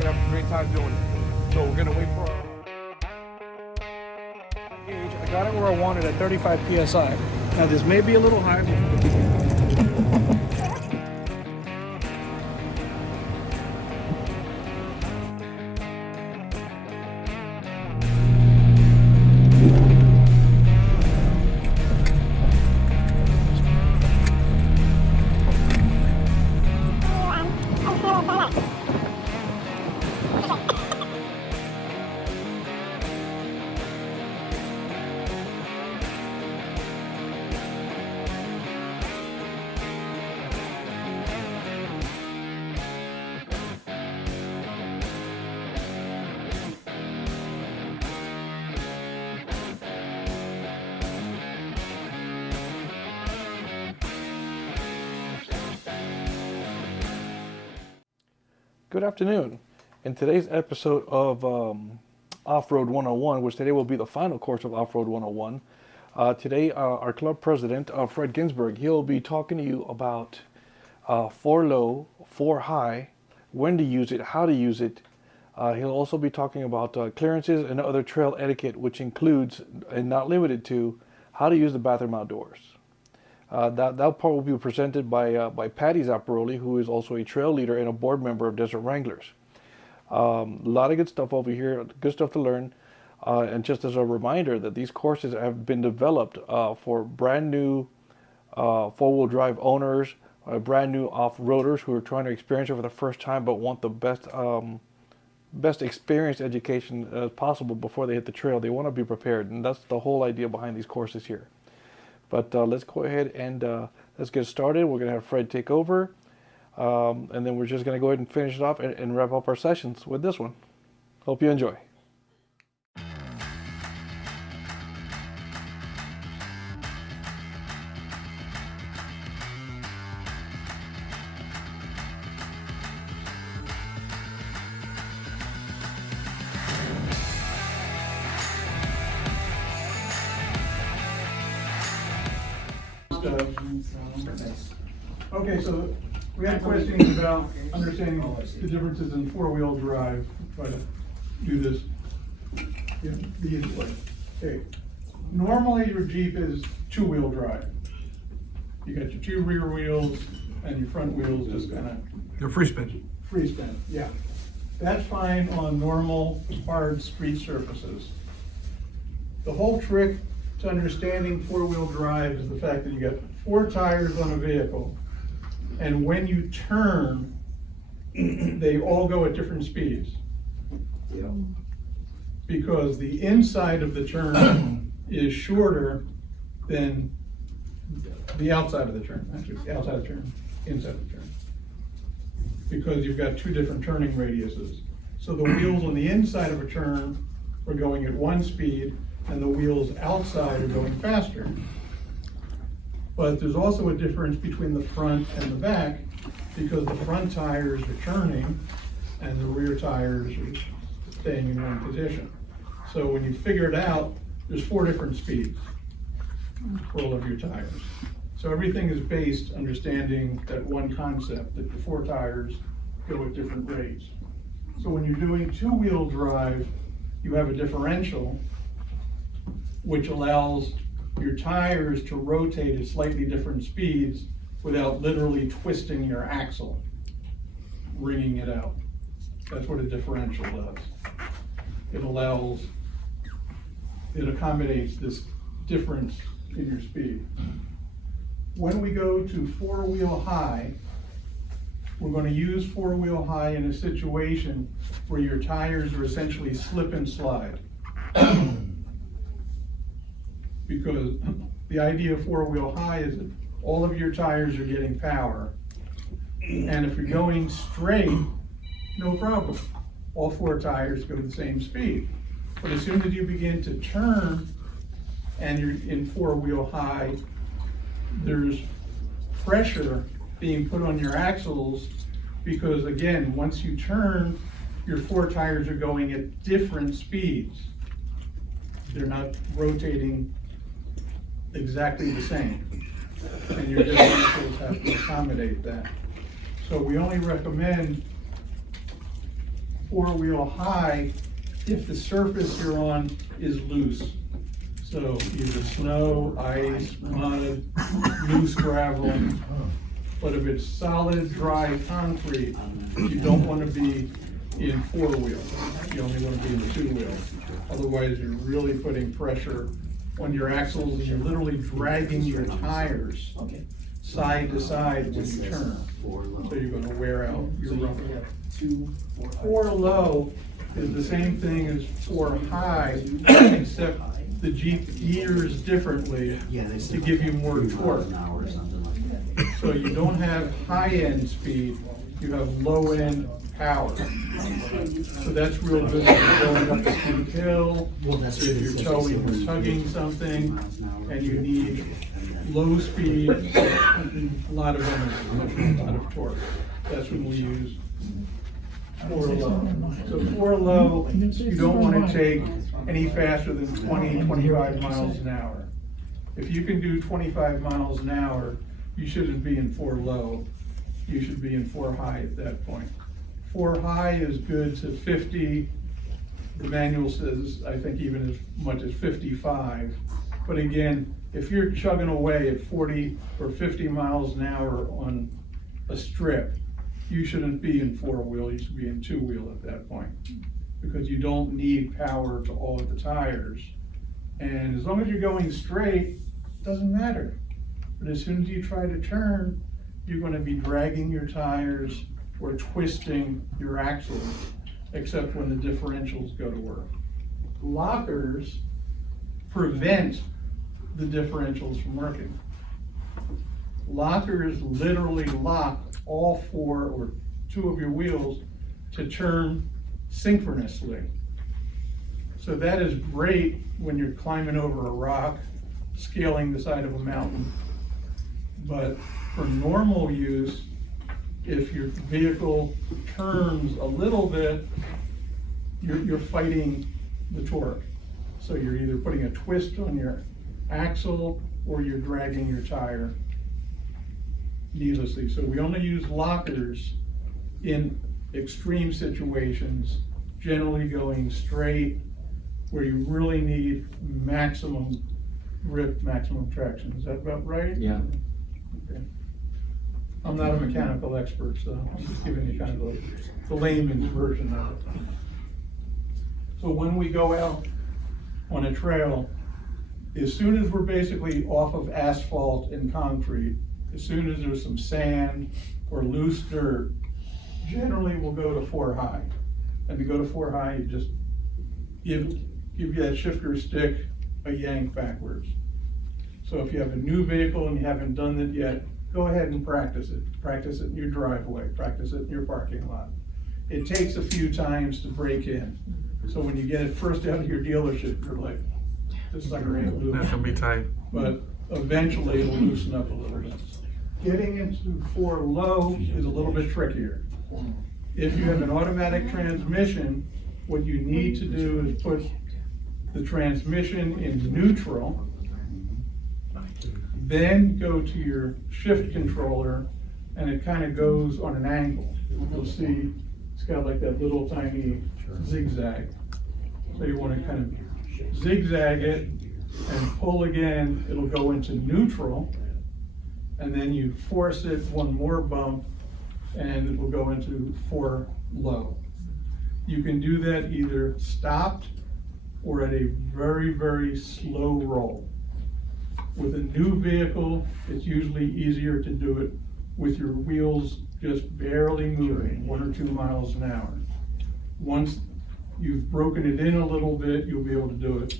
gonna have a great time doing it. So we're gonna wait for our gauge. I got it where I wanted at 35 psi. Now this may be a little high. Good afternoon. In today's episode of Off-Road 101, which today will be the final course of Off-Road 101, today our club president, Fred Ginsberg, he'll be talking to you about 4 low, 4 high, when to use it, how to use it. He'll also be talking about clearances and other trail etiquette, which includes, and not limited to, how to use the bathroom outdoors. That part will be presented by Patty Zapparoli, who is also a trail leader and a board member of Desert Wranglers. A lot of good stuff over here, good stuff to learn. And just as a reminder that these courses have been developed for brand new four-wheel drive owners, brand new off-roaders who are trying to experience it for the first time but want the best experience education as possible before they hit the trail. They want to be prepared, and that's the whole idea behind these courses here. But let's go ahead and let's get started. We're going to have Fred take over, and then we're just going to go ahead and finish it off and wrap up our sessions with this one. Hope you enjoy. Okay, so we had questions about understanding the differences in four-wheel drive. Try to do this the easy way. Okay, normally your Jeep is two-wheel drive. You got your 2 rear wheels and your front wheels just kind of They're free spin. free spin. Yeah, that's fine on normal hard street surfaces. The whole trick to understanding four-wheel drive is the fact that you got 4 tires on a vehicle, and when you turn, they all go at different speeds. Yeah. Because the inside of the turn is shorter than the outside of the turn. Actually, the outside of the turn, inside of the turn. Because you've got 2 different turning radiuses. So the wheels on the inside of a turn are going at 1 speed, and the wheels outside are going faster. But there's also a difference between the front and the back, because the front tires are turning and the rear tires are staying in one position. So when you figure it out, there's 4 different speeds for all of your tires. So everything is based understanding that one concept, that the 4 tires go at different rates. So when you're doing 2-wheel drive, you have a differential which allows your tires to rotate at slightly different speeds without literally twisting your axle, wringing it out. That's what a differential does. It accommodates this difference in your speed. When we go to 4-wheel high, we're going to use 4-wheel high in a situation where your tires are essentially slip and slide. Because the idea of 4-wheel high is that all of your tires are getting power. And if you're going straight, no problem. All 4 tires go the same speed. But as soon as you begin to turn and you're in 4-wheel high, there's pressure being put on your axles because, again, once you turn, your 4 tires are going at different speeds. They're not rotating exactly the same, and your differentials have to accommodate that. So we only recommend four-wheel high if the surface you're on is loose. So either snow, ice, mud, loose gravel. But if it's solid, dry concrete, you don't want to be in four-wheel. You only want to be in two-wheel. Otherwise, you're really putting pressure on your axles and you're literally dragging your tires side to side when you turn. So you're going to wear out your rubber. Four low is the same thing as four high, except the Jeep gears differently to give you more torque. So you don't have high-end speed, you have low-end power. So that's real good if you're going up a steep hill, if you're towing or tugging something, and you need low speed, a lot of energy, a lot of torque. That's when we use four low. So four low, you don't want to take any faster than 20, 25 miles an hour. If you can do 25 miles an hour, you shouldn't be in four low. You should be in four high at that point. Four high is good to 50. The manual says, I think even as much as 55. But again, if you're chugging away at 40 or 50 miles an hour on a strip, you shouldn't be in four-wheel, you should be in two-wheel at that point. Because you don't need power to all of the tires. And as long as you're going straight, it doesn't matter. But as soon as you try to turn, you're going to be dragging your tires or twisting your axles, except when the differentials go to work. Lockers prevent the differentials from working. Lockers literally lock all four or two of your wheels to turn synchronously. So that is great when you're climbing over a rock, scaling the side of a mountain. But for normal use, if your vehicle turns a little bit, you're fighting the torque. So you're either putting a twist on your axle or you're dragging your tire needlessly. So we only use lockers in extreme situations, generally going straight, where you really need maximum grip, maximum traction. Is that about right? Yeah. Okay. I'm not a mechanical expert, so I'm just giving you kind of the layman's version of it. So when we go out on a trail, as soon as we're basically off of asphalt and concrete, as soon as there's some sand or loose dirt, generally we'll go to four high. And to go to four high, you just give you that shifter stick a yank backwards. So if you have a new vehicle and you haven't done it yet, go ahead and practice it. Practice it in your driveway, practice it in your parking lot. It takes a few times to break in. So when you get it first out of your dealership, you're like, this sucker ain't loose. That's gonna be tight. But eventually it'll loosen up a little bit. Getting into four low is a little bit trickier. If you have an automatic transmission, what you need to do is put the transmission in neutral, then go to your shift controller, and it kind of goes on an angle. You'll see it's got like that little tiny zigzag. So you want to kind of zigzag it and pull again, it'll go into neutral, and then you force it one more bump, and it will go into four low. You can do that either stopped or at a very, very slow roll. With a new vehicle, it's usually easier to do it with your wheels just barely moving, 1 or 2 miles an hour. Once you've broken it in a little bit, you'll be able to do it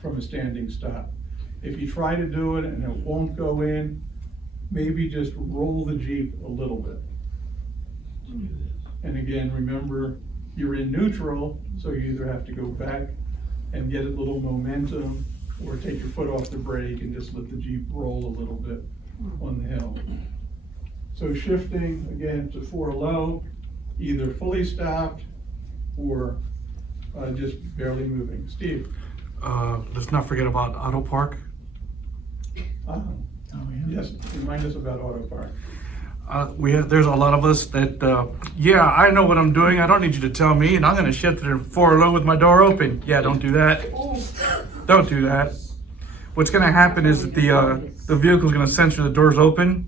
from a standing stop. If you try to do it and it won't go in, maybe just roll the Jeep a little bit. And again, remember, you're in neutral, so you either have to go back and get a little momentum or take your foot off the brake and just let the Jeep roll a little bit on the hill. So shifting again to four low, either fully stopped or just barely moving. Steve? Let's not forget about auto park. Yes, remind us about auto park. There's a lot of us that, yeah, I know what I'm doing. I don't need you to tell me, and I'm gonna shift it in 4 low with my door open. Yeah, don't do that. Don't do that. What's gonna happen is that the vehicle's gonna sense the door's open.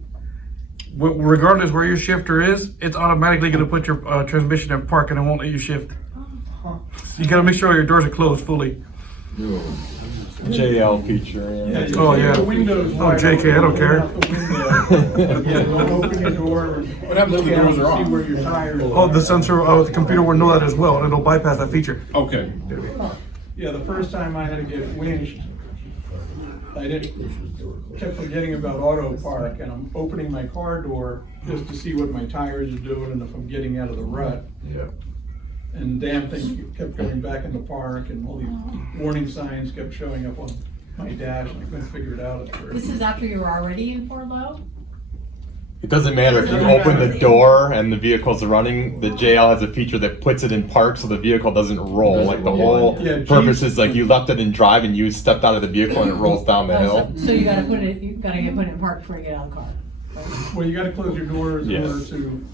Regardless where your shifter is, it's automatically gonna put your transmission in park and it won't let you shift. You gotta make sure your doors are closed fully. JL feature. Yeah. Oh, yeah. The windows Oh, wide JK, I don't open, care. out the window. Yeah, don't open your door. What happens if the doors are off? See where your tires are. Oh, the sensor, the computer will know that as well, and it'll bypass that feature. Okay. Yeah, the first time I had to get winched, kept forgetting about auto park, and I'm opening my car door just to see what my tires are doing and if I'm getting out of the rut. Yeah. And the damn thing kept going back in the park, and all these warning signs kept showing up on my dash, and I couldn't figure it out at first. This is after you were already in 4 low? It doesn't matter if you open the door and the vehicle's running. The JL has a feature that puts it in park so the vehicle doesn't roll. Like the whole Yeah, purpose is like you left it in drive and you stepped out of the vehicle and it rolls down the hill. So you gotta put it in park before you get out of the car. Well, you gotta close your doors in Yeah. order to.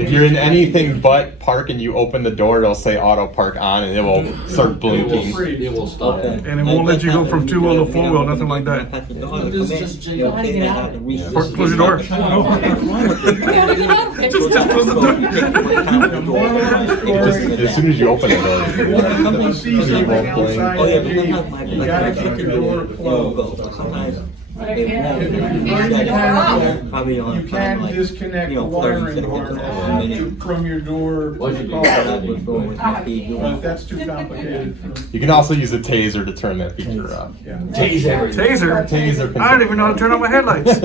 If you're in anything but park and you open the door, it'll say auto park on and it will start blinking. It will stop. And it won't let you go from 2-wheel to 4-wheel, nothing like that. Close your door. Just The close the moral of the story, As soon as you open it, if you want to come and see you something won't blink. outside Oh, yeah, the but Jeep, sometimes you gotta keep your door closed. Sometimes If you're very mechanical, probably on you can disconnect the wiring harness from your door to the car. But that's too complicated for, You can also use a taser to turn that feature off. yeah. Taser? Taser. I don't even know how to turn on my headlights.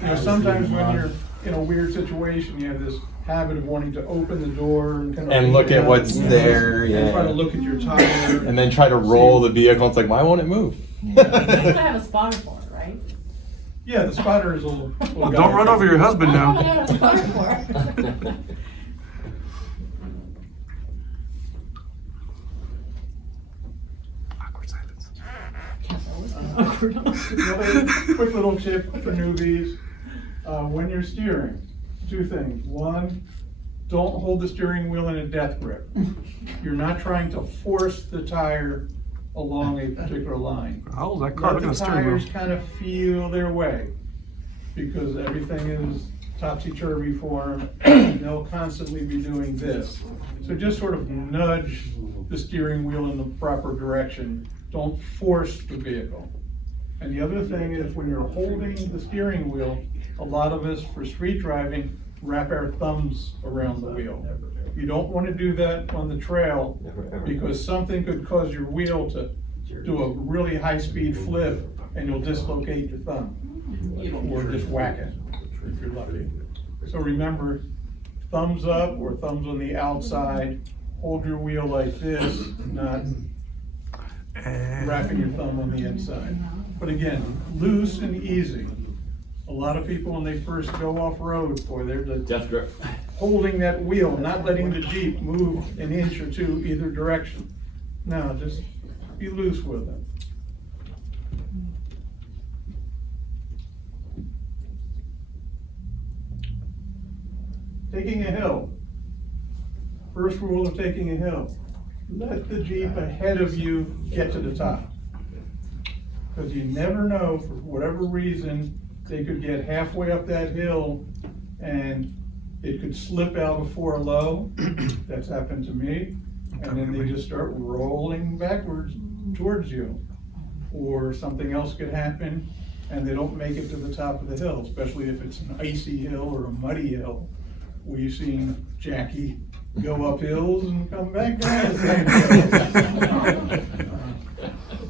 You know, sometimes when you're in a weird situation, you have this habit of wanting to open the door and kind of. And look at what's there, And try to yeah. look at your tire. And then try to roll the vehicle. It's like, why won't it move? You gotta have a spotter for it, right? Yeah, the spotter is a little. Don't run over your husband Oh, now. yeah, a spotter for it. Awkward silence. Quick little tip for newbies, when you're steering, 2 things. One, don't hold the steering wheel in a death grip. You're not trying to force the tire along a particular line. How old is that car? Let Look at the the steering tires wheel. kind of feel their way, because everything is topsy-turvy for them, and they'll constantly be doing this. So just sort of nudge the steering wheel in the proper direction. Don't force the vehicle. And the other thing is, when you're holding the steering wheel, a lot of us, for street driving, wrap our thumbs around the wheel. You don't want to do that on the trail, because something could cause your wheel to do a really high-speed flip, and you'll dislocate your thumb, or just whack it, if you're lucky. So remember, thumbs up or thumbs on the outside, hold your wheel like this, not wrapping your thumb on the inside. But again, loose and easy. A lot of people, when they first go off-road, boy, they're Death grip. holding that wheel, not letting the Jeep move an inch or two either direction. No, just be loose with it. Taking a hill. First rule of taking a hill, let the Jeep ahead of you get to the top. Because you never know, for whatever reason, they could get halfway up that hill and it could slip out before a low. That's happened to me. And then they just start rolling backwards towards you. Or something else could happen and they don't make it to the top of the hill, especially if it's an icy hill or a muddy hill. We've seen Jackie go up hills and come back down the same hill.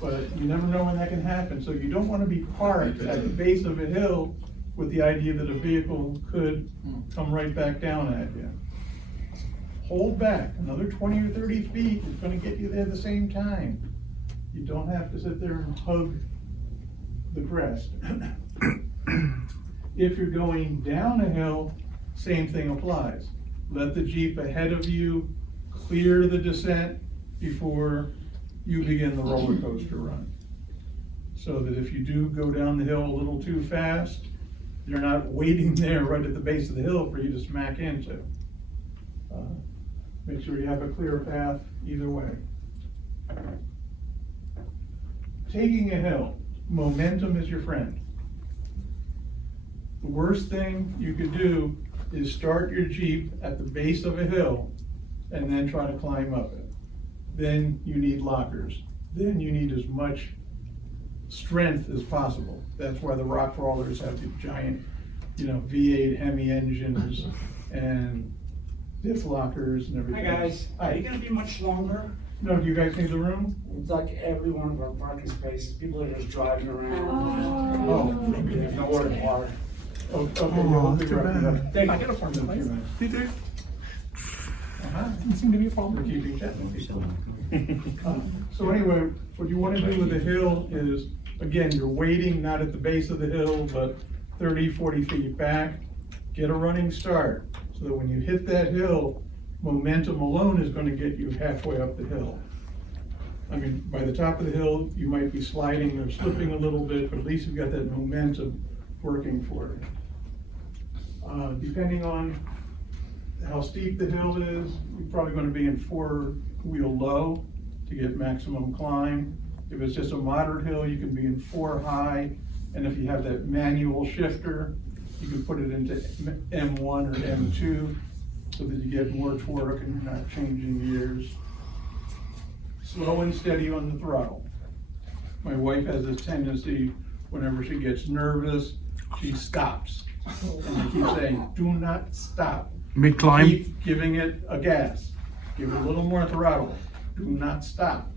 But you never know when that can happen, so you don't want to be parked at the base of a hill with the idea that a vehicle could come right back down at you. Hold back, another 20 or 30 feet is going to get you there at the same time. You don't have to sit there and hug the crest. If you're going down a hill, same thing applies. Let the Jeep ahead of you clear the descent before you begin the roller coaster run. So that if you do go down the hill a little too fast, They're not waiting there right at the base of the hill for you to smack into. Make sure you have a clear path either way. Taking a hill, momentum is your friend. The worst thing you could do is start your Jeep at the base of a hill and then try to climb up it. Then you need lockers. Then you need as much strength as possible. That's why the rock crawlers have the giant, V8 Hemi engines and diff lockers and everything. Hi guys, are you gonna be much longer? No, do you guys need the room? It's like every one of our parking spaces, people are just driving around. Oh. There's nowhere to park. Okay, we'll figure out the other. Thank I you. get a form in a few minutes. You do? Uh-huh. Doesn't seem to be a problem. We're keeping check. So anyway, what you want to do with the hill is, again, you're waiting not at the base of the hill, but 30, 40 feet back. Get a running start, so that when you hit that hill, momentum alone is going to get you halfway up the hill. I mean, by the top of the hill, you might be sliding or slipping a little bit, but at least you've got that momentum working for it. Depending on how steep the hill is, you're probably going to be in 4-wheel low to get maximum climb. If it's just a moderate hill, you can be in 4 high, and if you have that manual shifter, you can put it into M1 or M2 so that you get more torque and you're not changing gears. Slow and steady on the throttle. My wife has this tendency, whenever she gets nervous, she stops. And I keep saying, do not stop. Mid-climb? Keep giving it a gas. Give it a little more throttle. Do not stop.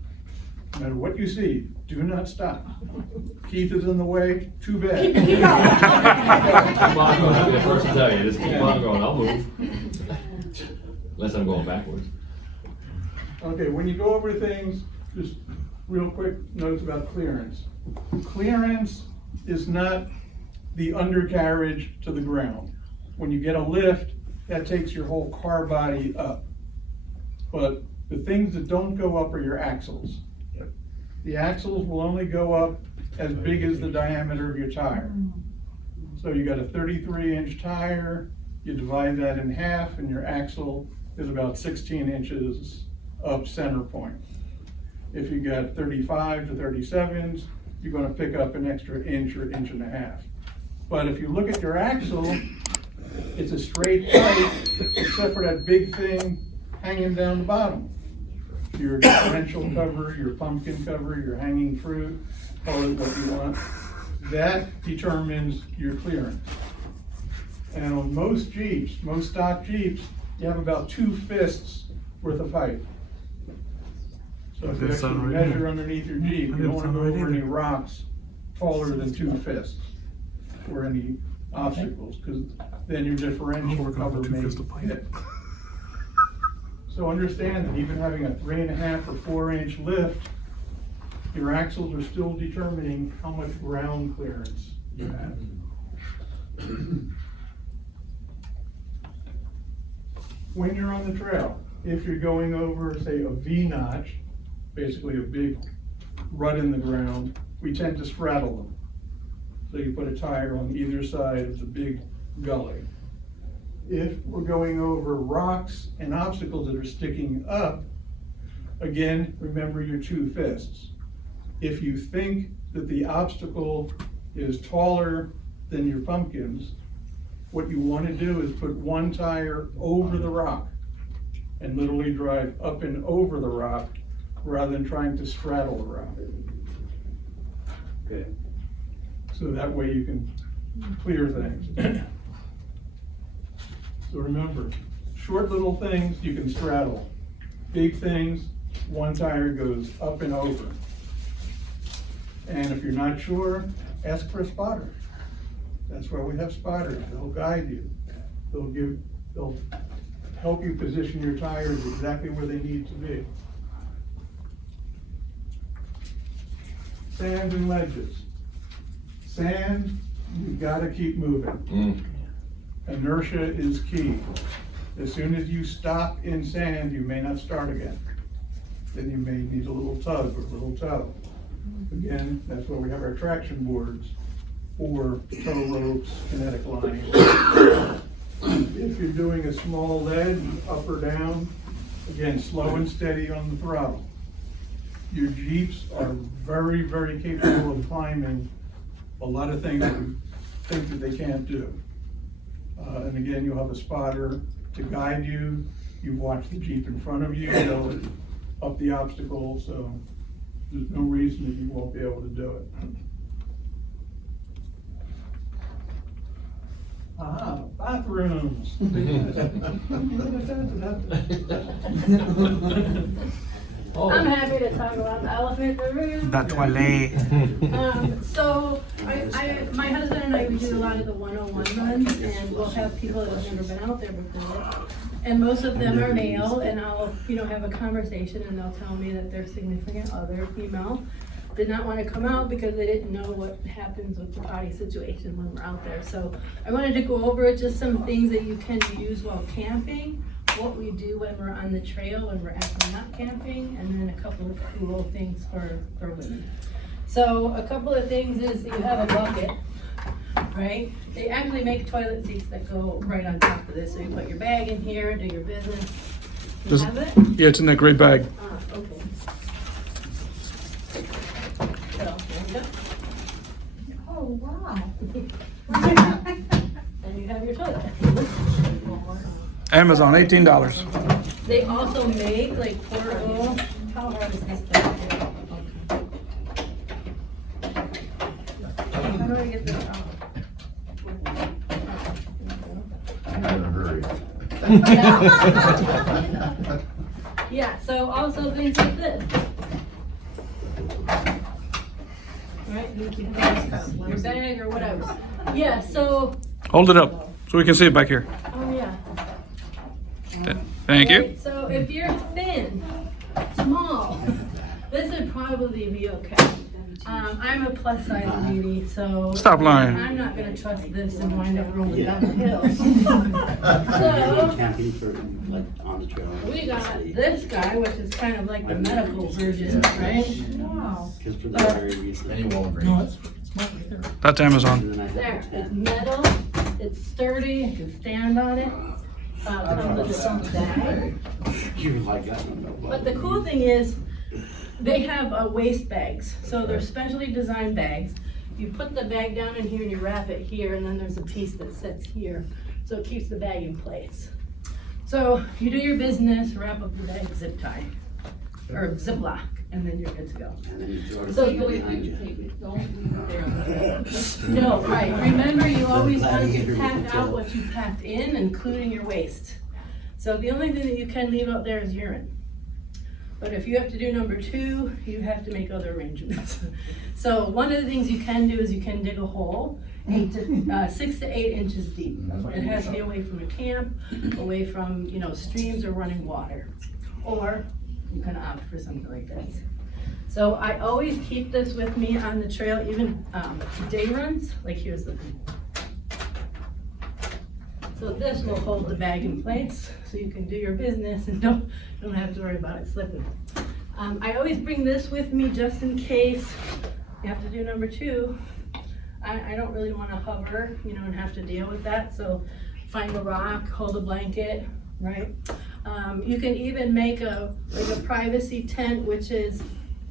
No matter what you see, do not stop. Keith is in the way, too bad. Keep on going, I'll be the first to tell you, just keep on going, I'll move. Unless I'm going backwards. Okay, when you go over things, just real quick notes about clearance. Clearance is not the undercarriage to the ground. When you get a lift, that takes your whole car body up. But the things that don't go up are your axles. The axles will only go up as big as the diameter of your tire. So you got a 33-inch tire, you divide that in half, and your axle is about 16 inches up center point. If you got 35 to 37s, you're going to pick up an extra inch or inch and a half. But if you look at your axle, it's a straight pipe, except for that big thing hanging down the bottom. Your differential cover, your pumpkin cover, your hanging fruit, call it what you want. That determines your clearance. And on most Jeeps, most stock Jeeps, you have about 2 fists worth of height. So if you That's actually right. measure underneath your Jeep, you don't want to go over any rocks taller than 2 fists or any obstacles, because then your differential cover may hit. So understand that even having a 3.5 or 4-inch lift, your axles are still determining how much ground clearance you have. When you're on the trail, if you're going over, say, a V-notch, basically a big rut in the ground, we tend to straddle them. So you put a tire on either side of the big gully. If we're going over rocks and obstacles that are sticking up, again, remember your 2 fists. If you think that the obstacle is taller than your pumpkins, what you want to do is put one tire over the rock and literally drive up and over the rock rather than trying to straddle the rock. Okay. So that way you can clear things. So remember, short little things you can straddle. Big things, one tire goes up and over. And if you're not sure, ask for a spotter. That's why we have spotters. They'll guide you. They'll help you position your tires exactly where they need to be. Sand and ledges. Sand, you've got to keep moving. Inertia is key. As soon as you stop in sand, you may not start again. Then you may need a little tug or a little tow. Again, that's why we have our traction boards. for tow ropes, kinetic line. If you're doing a small lead, up or down, again, slow and steady on the throttle. Your Jeeps are very, very capable of climbing a lot of things that we think that they can't do. And again, you'll have a spotter to guide you. You watch the Jeep in front of you, go up the obstacle, so there's no reason that you won't be able to do it. Bathrooms. I'm happy to talk about the elephant in the room. The toilet. So my husband and I, we do a lot of the 101 runs, and we'll have people that have never been out there before. And most of them are male, and I'll, have a conversation, and they'll tell me that their significant other, female, did not want to come out because they didn't know what happens with the potty situation when we're out there. So I wanted to go over just some things that you can use while camping, what we do when we're on the trail, when we're actually not camping, and then a couple of cool things for women. So a couple of things is you have a bucket, right? They actually make toilet seats that go right on top of this. So you put your bag in here, do your business. You Does- have it? Yeah, it's in that gray bag. Okay. So, there you go. Oh, wow. And you have your toilet. Amazon, $18. They also make like portable, how hard is this thing? How do I get this out? I'm in a hurry. Yeah, so also things like this. Right, you can have your bag or whatever. Yeah, so, Hold it up so we can see it back here. oh yeah. Thank you. Right, so if you're thin, small, this would probably be okay. I'm a plus size beauty, so. Stop lying. I'm not gonna trust this and wind up rolling down the hill. So, Camping for, like, on the trail. we got this guy, which is kind of like the medical version, right? Wow. Because for the very reason. Any Walgreens. That's Amazon. And then I There, have it's a tent. metal, it's sturdy, you can stand on it. Comes with some bag. You're like, I don't know. But the cool thing is, they have waist bags, so they're specially designed bags. You put the bag down in here and you wrap it here, and then there's a piece that sits here, so it keeps the bag in place. So you do your business, wrap up the bag, zip tie, or zip lock, and then you're good to go. And then you throw it So behind you. No, right, remember you always want to pack out what you packed in, including your waste. So the only thing that you can leave out there is urine. But if you have to do number 2, you have to make other arrangements. So one of the things you can do is you can dig a hole 6 to 8 inches deep. It has to be away from a camp, away from, streams or running water. Or you can opt for something like this. So I always keep this with me on the trail, even day runs, like here's the thing. So this will hold the bag in place, so you can do your business and don't have to worry about it slipping. I always bring this with me just in case you have to do number 2. I don't really want to hover, and have to deal with that, so find a rock, hold a blanket, right? You can even make a privacy tent, which is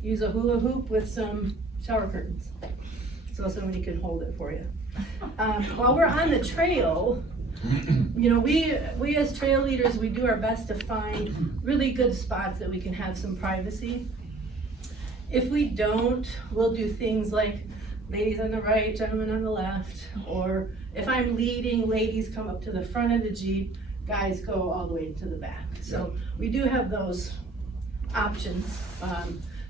use a hula hoop with some shower curtains, so somebody can hold it for you. While we're on the trail, we as trail leaders, we do our best to find really good spots that we can have some privacy. If we don't, we'll do things like ladies on the right, gentlemen on the left, or if I'm leading, ladies come up to the front of the Jeep, guys go all the way to the back. So we do have those options.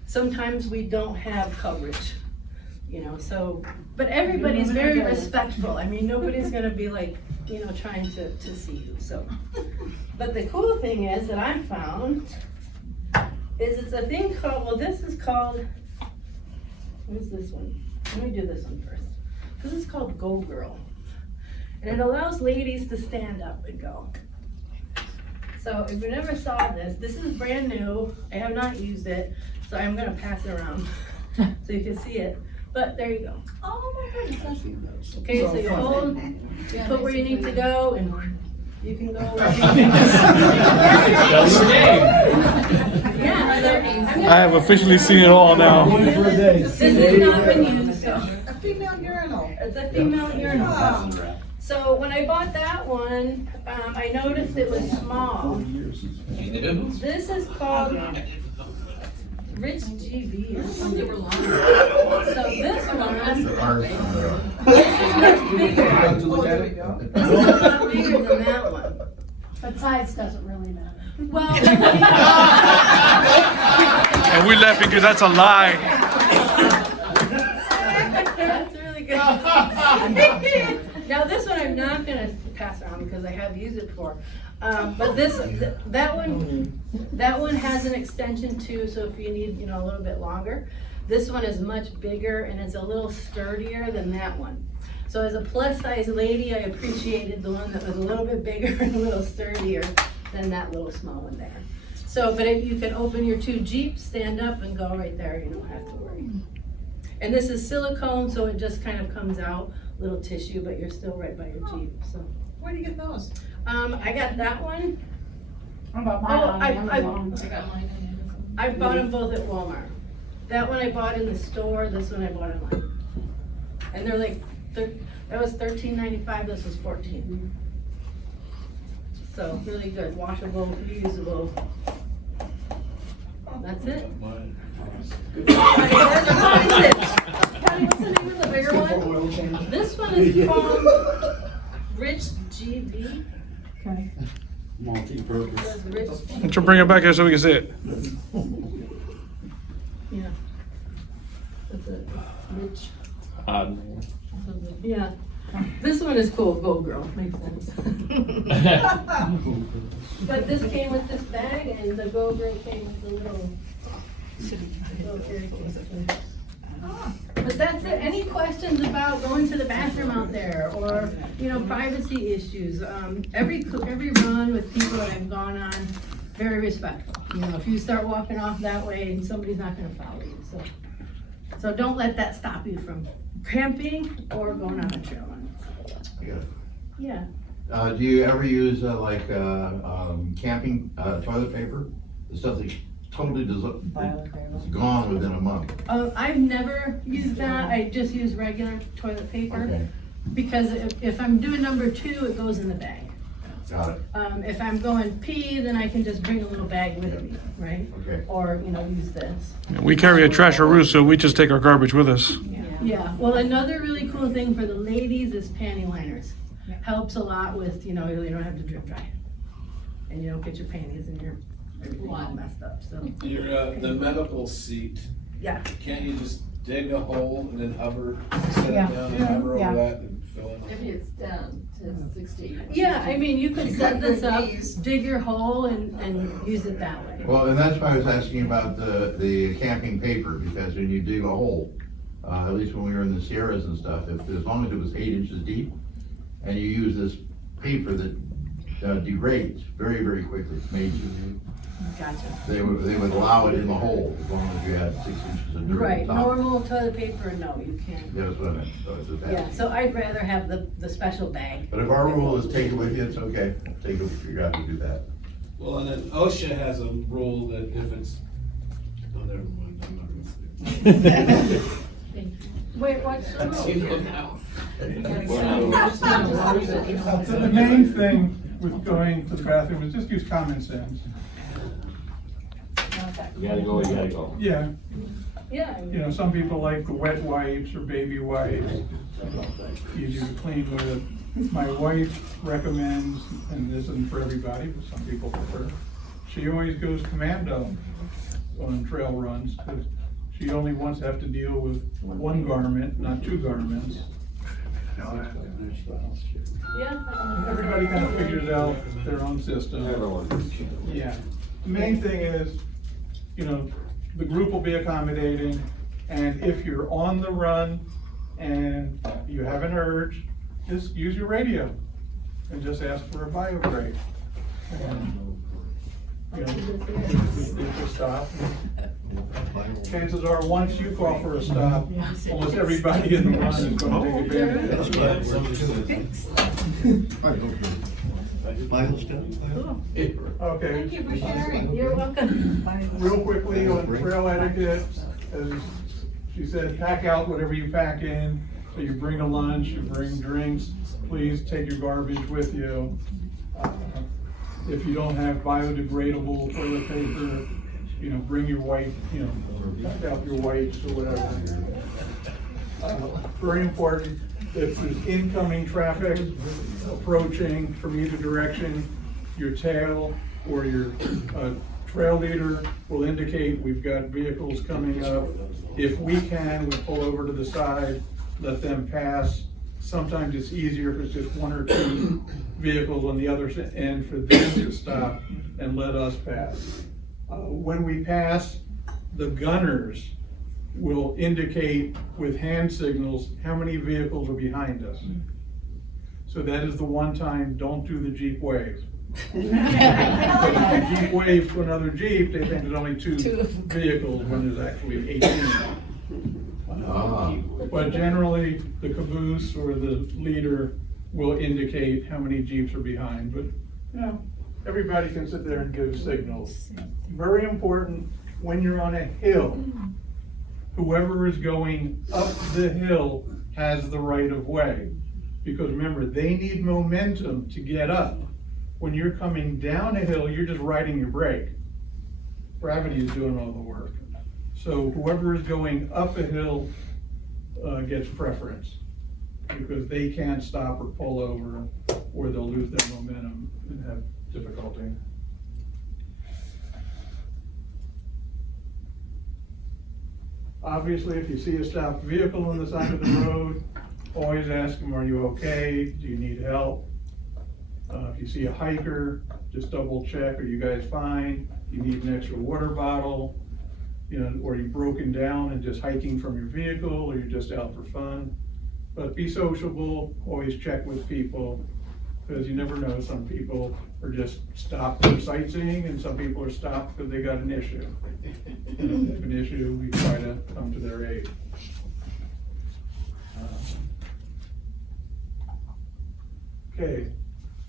Sometimes we don't have coverage, but everybody's very respectful. I mean, nobody's gonna be like, trying to see you, so. But the cool thing is that I found is it's a thing called, this is called, what is this one? Let me do this one first. This is called Go Girl. And it allows ladies to stand up and go. So if you never saw this is brand new. I have not used it, so I'm gonna pass it around so you can see it. But there you go. Oh my goodness, that's good. Okay, so you hold, you put where you need to go, and you can go where you need That's your name. Yeah, so I have officially seen it all now. this has not been used, so. A female urinal. It's a female urinal. So when I bought that one, I noticed it was small. This is called Rich GB or something. So this one, this is much bigger. This is a lot bigger than that one. But size doesn't really matter. Well, And we're laughing because that's a lie. that's really good. Now this one I'm not gonna pass around because I have used it before. But that one has an extension too, so if you need, a little bit longer. This one is much bigger and it's a little sturdier than that one. So as a plus size lady, I appreciated the one that was a little bit bigger and a little sturdier than that little small one there. So, but you can open your two Jeeps, stand up and go right there, you don't have to worry. And this is silicone, so it just kind of comes out, little tissue, but you're still right by your Jeep, so. Where do you get those? I got that one. How about Oh, mine on I Amazon? I bought them both at Walmart. That one I bought in the store, this one I bought online. And they're like, that was $13.95, this was $14. So really good, washable, reusable. That's it. Patty, what's the name of the bigger one? This one is called Rich GB. Okay. Multi-purpose. Says Rich. Why don't you bring it back here so we can see it? Yeah. That's it. Rich. Um, Yeah. This one is cool, Go Girl, makes sense. But this came with this bag and the Go Girl came with the little carry case. But that's it. Any questions about going to the bathroom out there or, privacy issues? Every run with people that I've gone on, very respectful. If you start walking off that way, somebody's not gonna follow you, so don't let that stop you from camping or going on a trail run. Yeah. Do you ever use camping toilet paper? The stuff that totally is gone within a month. I've never used that. I just use regular toilet paper. Okay, Because if I'm doing number 2, it goes in the bag. got it. If I'm going pee, then I can just bring a little bag with me, right? Okay. Or, use this. We carry a trasharoo, so we just take our garbage with us. Yeah, well, another really cool thing for the ladies is panty liners. Helps a lot with, you don't have to drip dry. And you don't get your panties and your everything all messed up, so. The medical seat, Yeah, can't you just dig a hole and then hover, set it Yeah. down and hover Yeah. over that and fill it? If it's down to 60. yeah, I mean, you could set this up, dig your hole and use it that way. Well, and that's why I was asking about the camping paper, because when you dig a hole, at least when we were in the Sierras and stuff, as long as it was 8 inches deep, and you use this paper that degrades very, very quickly, made you. Gotcha. They would allow it in the hole as long as you had 6 inches of dirt Right, on top. normal toilet paper, no, you can't. That's what I meant, so it's just Yeah, asking. so I'd rather have the special bag. But if our rule is take it with you, it's okay, take it, figure out how to do that. Well, and then OSHA has a rule that if it's, oh, never mind, I'm not gonna say it. Wait, what's the rule? So the main thing with going to the bathroom is just use common sense. You gotta go, you gotta go. Yeah, Yeah. some people like the wet wipes or baby wipes, easier to clean with. My wife recommends, and this isn't for everybody, but some people prefer, she always goes commando on trail runs, because she only wants to have to deal with one garment, not 2 garments. Yeah. Everybody kind of figures out their own system. Everyone. Yeah, the main thing is, the group will be accommodating, and if you're on the run and you have an urge, just use your radio and just ask for a bio break. you know, to stop. Chances are, once you call for a stop, almost everybody in the run is going to take advantage of it. Okay. Thank you for sharing. You're welcome. Real quickly on trail etiquette, as she said, pack out whatever you pack in. So you bring a lunch, you bring drinks, please take your garbage with you. If you don't have biodegradable toilet paper, you know, bring your white, you know, pack out your whites or whatever. Very important, if there's incoming traffic approaching from either direction, your tail or your trail leader will indicate we've got vehicles coming up. If we can, we pull over to the side, let them pass. Sometimes it's easier if it's just one or two vehicles on the other end for them to stop and let us pass. When we pass, the gunners will indicate with hand signals how many vehicles are behind us. So that is the one time, don't do the Jeep wave. Because if the Jeep waves to another Jeep, they think there's only two vehicles when there's actually 18. But generally, the caboose or the leader will indicate how many Jeeps are behind, but you know, everybody can sit there and give signals. Very important, when you're on a hill, whoever is going up the hill has the right of way. Because remember, they need momentum to get up. When you're coming down a hill, you're just riding your brake. Gravity is doing all the work. So whoever is going up a hill gets preference, because they can't stop or pull over, or they'll lose their momentum and have difficulty. Obviously, if you see a stopped vehicle on the side of the road, always ask them, are you okay? Do you need help? If you see a hiker, just double check, are you guys fine? You need an extra water bottle? You know, or you're broken down and just hiking from your vehicle, or you're just out for fun. But be sociable, always check with people, because you never know, some people are just stopped for sightseeing, and some people are stopped because they got an issue. And if they have an issue, we try to come to their aid. Okay,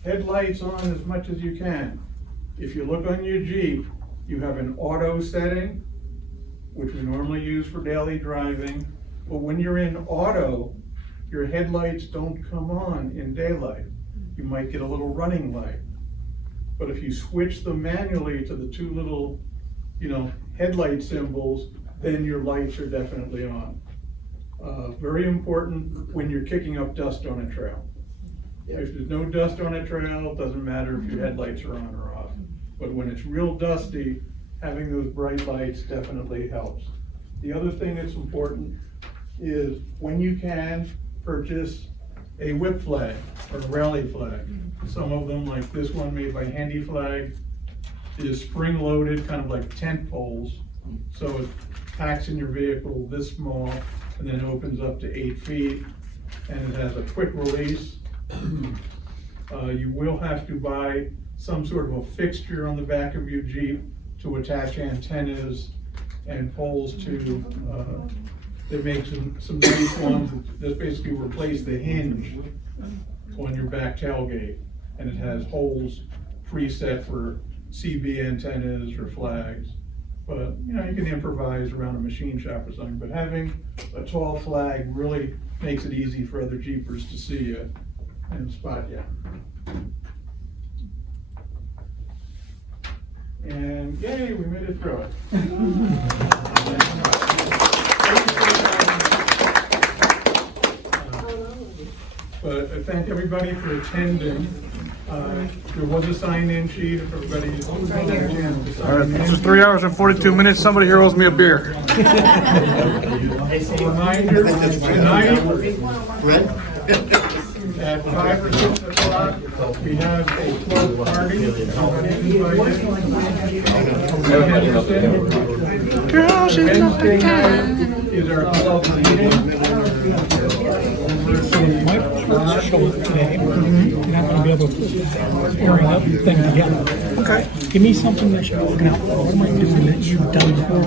headlights on as much as you can. If you look on your Jeep, you have an auto setting, which we normally use for daily driving. But when you're in auto, your headlights don't come on in daylight. You might get a little running light. But if you switch them manually to the two little, you know, headlight symbols, then your lights are definitely on. Very important when you're kicking up dust on a trail. If there's no dust on a trail, it doesn't matter if your headlights are on or off. But when it's real dusty, having those bright lights definitely helps. The other thing that's important is, when you can, purchase a whip flag or rally flag. Some of them, like this one made by Handy Flag, is spring-loaded, kind of like tent poles. So it packs in your vehicle this small and then opens up to 8 feet, and it has a quick release. You will have to buy some sort of a fixture on the back of your Jeep to attach antennas and poles to. They make some nice ones that basically replace the hinge on your back tailgate, and it has holes preset for CB antennas or flags. But you know, you can improvise around a machine shop or something, but having a tall flag really makes it easy for other Jeepers to see you and spot you. And yay, we made it through it. But I thank everybody for attending. There was a sign-in sheet if everybody had a chance to All right, sign this in. is 3 hours and 42 minutes. Somebody here owes me a beer. Reminder, tonight, at 5 or 6 o'clock, we have a club party. Wednesday night is our club meeting. my parts show up today, and I'm gonna be able to put pairing up the thing together. Okay. Give me something that you're looking out for. What am I doing that you've done before?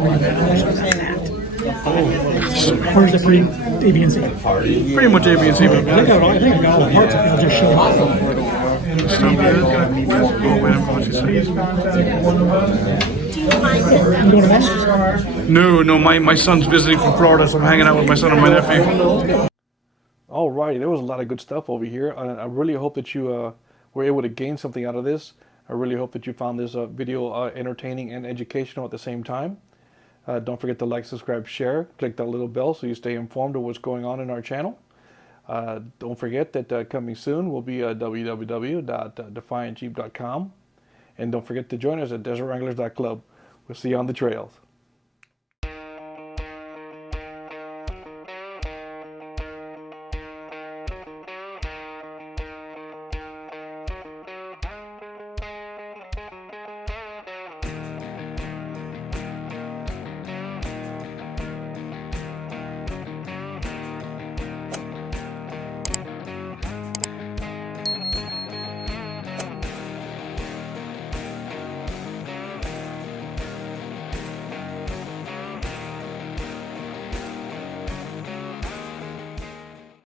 Or is it pretty A, B, and C? Pretty much A, B, and C. I think I got all the parts if they'll just show up. Still good. Oh, wait, what's he saying? You going to Mass? No, my son's visiting from Florida, so I'm hanging out with my son and my nephew. All right, there was a lot of good stuff over here. I really hope that you were able to gain something out of this. I really hope that you found this video entertaining and educational at the same time. Don't forget to like, subscribe, share. Click that little bell so you stay informed of what's going on in our channel. Don't forget that coming soon will be www.defiantjeep.com. And don't forget to join us at desertwranglers.club. We'll see you on the trails.